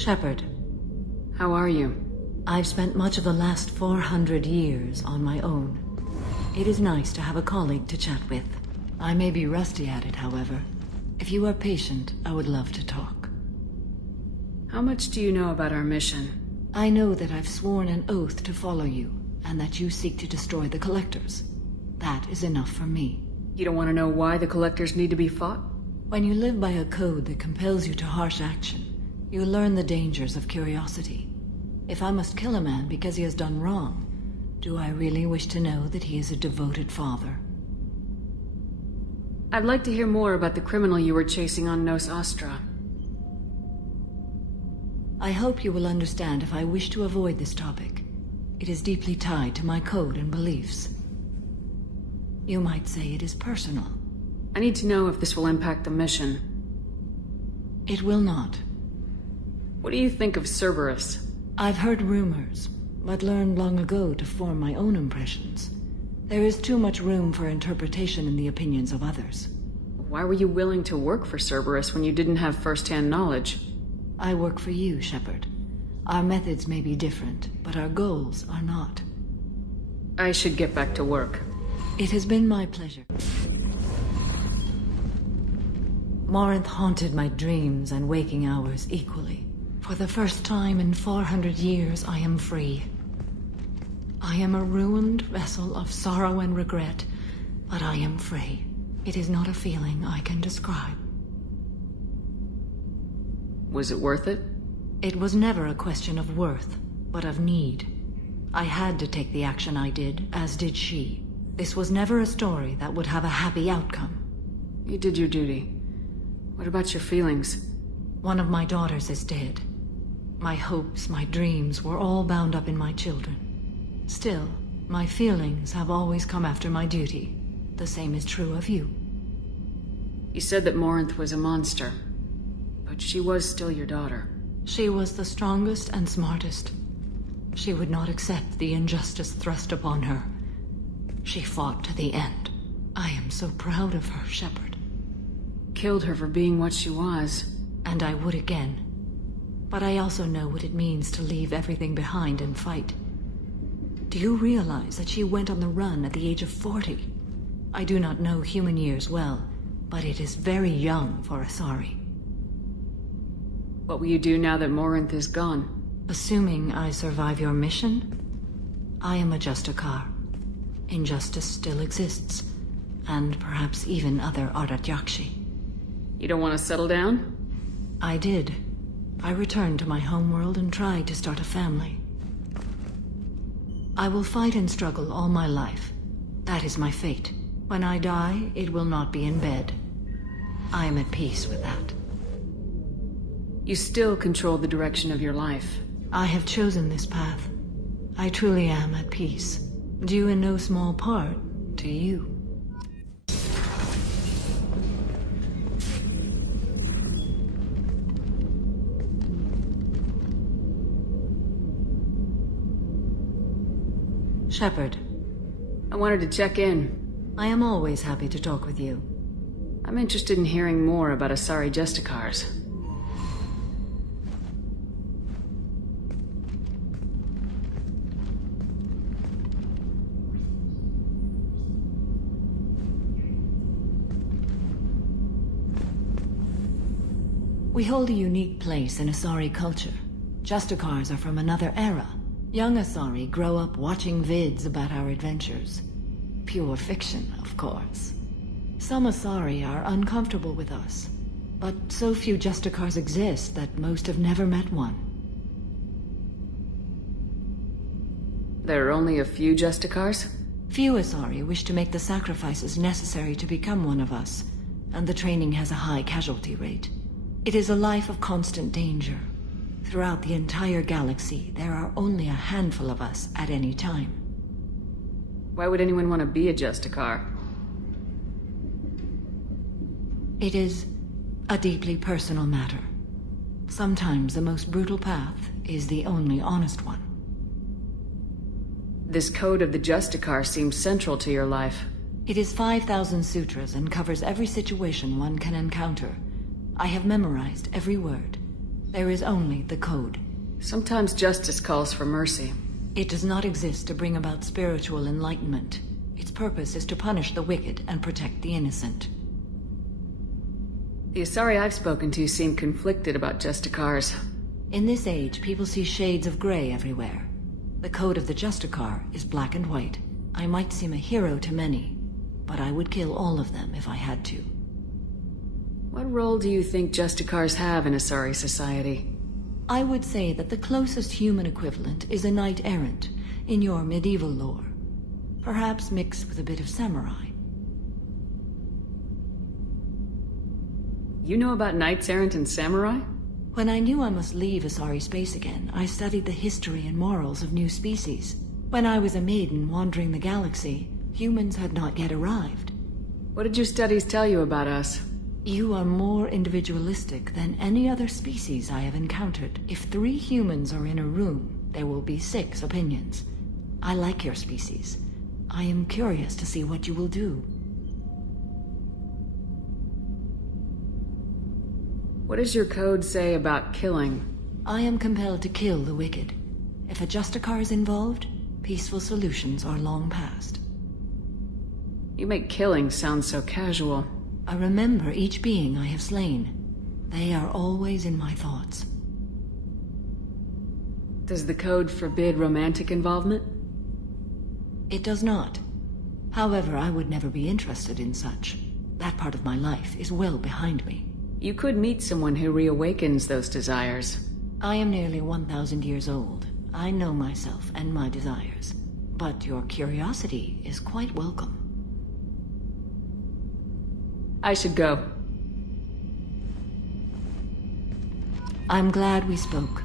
Shepard, How are you? I've spent much of the last 400 years on my own. It is nice to have a colleague to chat with. I may be rusty at it, however. If you are patient, I would love to talk. How much do you know about our mission? I know that I've sworn an oath to follow you, and that you seek to destroy the Collectors. That is enough for me. You don't want to know why the Collectors need to be fought? When you live by a code that compels you to harsh action, you learn the dangers of curiosity. If I must kill a man because he has done wrong, do I really wish to know that he is a devoted father? I'd like to hear more about the criminal you were chasing on Nos Astra. I hope you will understand if I wish to avoid this topic. It is deeply tied to my code and beliefs. You might say it is personal. I need to know if this will impact the mission. It will not. What do you think of Cerberus? I've heard rumors, but learned long ago to form my own impressions. There is too much room for interpretation in the opinions of others. Why were you willing to work for Cerberus when you didn't have first-hand knowledge? I work for you, Shepard. Our methods may be different, but our goals are not. I should get back to work. It has been my pleasure. Morinth haunted my dreams and waking hours equally. For the first time in 400 years, I am free. I am a ruined vessel of sorrow and regret, but I am free. It is not a feeling I can describe. Was it worth it? It was never a question of worth, but of need. I had to take the action I did, as did she. This was never a story that would have a happy outcome. You did your duty. What about your feelings? One of my daughters is dead. My hopes, my dreams were all bound up in my children. Still, my feelings have always come after my duty. The same is true of you. You said that Morinth was a monster, but she was still your daughter. She was the strongest and smartest. She would not accept the injustice thrust upon her. She fought to the end. I am so proud of her, Shepard. Killed her for being what she was. And I would again. But I also know what it means to leave everything behind and fight. Do you realize that she went on the run at the age of 40? I do not know human years well, but it is very young for Asari. What will you do now that Morinth is gone? Assuming I survive your mission, I am a Justicar. Injustice still exists, and perhaps even other Ardatyakshi. You don't want to settle down? I did. I returned to my homeworld and tried to start a family. I will fight and struggle all my life. That is my fate. When I die, it will not be in bed. I am at peace with that. You still control the direction of your life. I have chosen this path. I truly am at peace, due in no small part to you. Shepard. I wanted to check in. I am always happy to talk with you. I'm interested in hearing more about Asari Justicars. We hold a unique place in Asari culture. Justicars are from another era. Young Asari grow up watching vids about our adventures. Pure fiction, of course. Some Asari are uncomfortable with us, but so few Justicars exist that most have never met one. There are only a few Justicars? Few Asari wish to make the sacrifices necessary to become one of us, and the training has a high casualty rate. It is a life of constant danger. Throughout the entire galaxy, there are only a handful of us at any time. Why would anyone want to be a Justicar? It is a deeply personal matter. Sometimes the most brutal path is the only honest one. This code of the Justicar seems central to your life. It is 5,000 sutras and covers every situation one can encounter. I have memorized every word. There is only the code. Sometimes justice calls for mercy. It does not exist to bring about spiritual enlightenment. Its purpose is to punish the wicked and protect the innocent. The Asari I've spoken to seem conflicted about Justicars. In this age, people see shades of gray everywhere. The code of the Justicar is black and white. I might seem a hero to many, but I would kill all of them if I had to. What role do you think Justicars have in Asari society? I would say that the closest human equivalent is a knight-errant in your medieval lore. Perhaps mixed with a bit of samurai. You know about knights-errant and samurai? When I knew I must leave Asari space again, I studied the history and morals of new species. When I was a maiden wandering the galaxy, humans had not yet arrived. What did your studies tell you about us? You are more individualistic than any other species I have encountered. If 3 humans are in a room, there will be 6 opinions. I like your species. I am curious to see what you will do. What does your code say about killing? I am compelled to kill the wicked. If a Justicar is involved, peaceful solutions are long past. You make killing sound so casual. I remember each being I have slain. They are always in my thoughts. Does the code forbid romantic involvement? It does not. However, I would never be interested in such. That part of my life is well behind me. You could meet someone who reawakens those desires. I am nearly 1,000 years old. I know myself and my desires. But your curiosity is quite welcome. I should go. I'm glad we spoke.